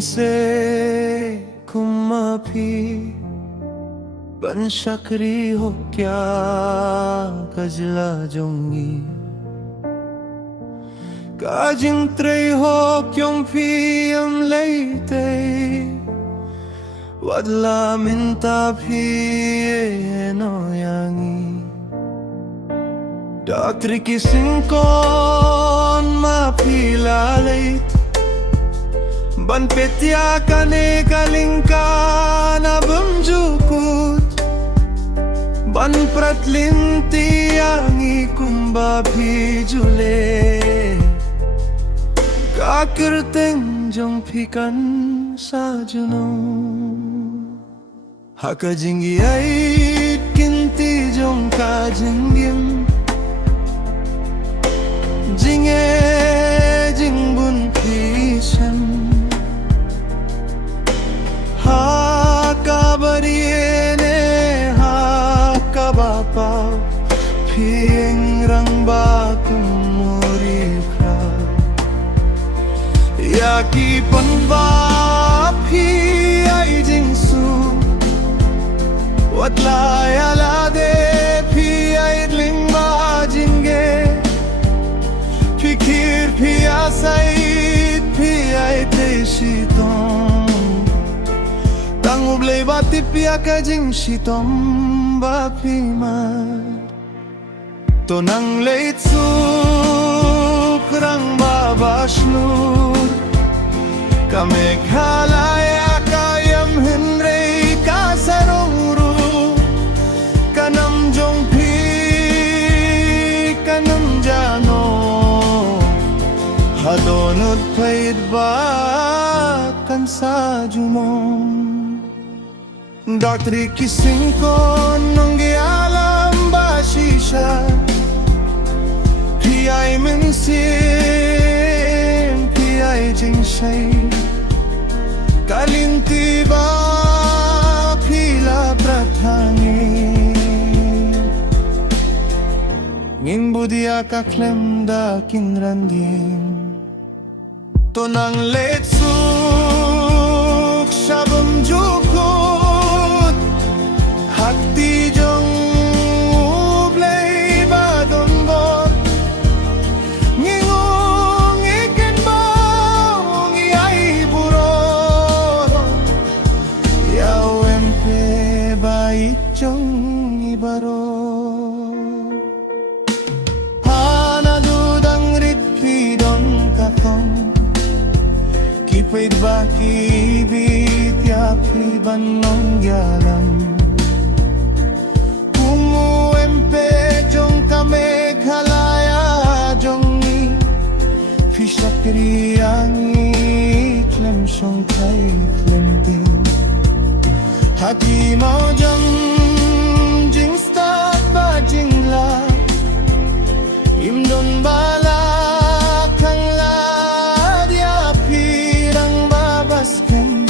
से कुमापी बन शकरी हो क्या कजला जोंगी काजिंग त्रे हो क्यों भी हम लेते wadla minta भी नो यांगी डॉक्टर की सिंकोन मा पीला लेत ban petya kane kalingka na bumjukut ban pratlinti angi kumba bhijule kakirteng jong phikan sajuno haka jingi ai kinti jong ka jingim jinge jingbun pishan Habariene hakabapa Pieng rang bakung murikha Yaki panva pi ay jingsu Watla yala de pi ay lingma jinge Fikir pi asait pi ay teshiton Tang ublay bati pia ka jing shitom ba piman To nang leit suk rang ba bashnur Kame khalaya kayam hinrei ka sarongru Kanam jong pi kanam jano Hadonut pait ba kan sa jumong Doctor kissing ko nongge alam ba shisha P.I. minsim P.I. jingshay Kalinti ba pila prathani Ngin budia ka klem da kinrandin To nang letsuk shabam jukut Hakti jong ublay badon bot Ngingung ikin bong iyay burot Yaw empe bait jong ibarot Hanadudang ritpi don katong Kipait ba kibit yapi banong yalam Fishakri angi klem shong kai klem ting Hati mau jam jing start ba jing la Im don bala kang la dia pirang babas ken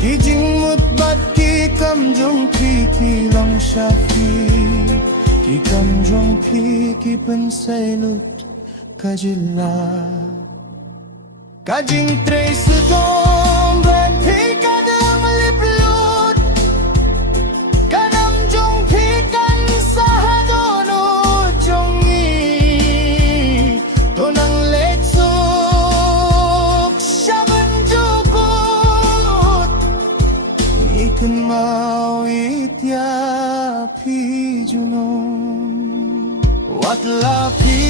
Ki jing mut bat ki kam jong pi ki lang shafi Ki kam jong pi ki pen say lut kajilla Kajing trace dom ben pi kadang liplut Kanam jong pi kan sahadono jongi Tonang letsuk shaban jukut Ikan mau itya pi junong Watla pi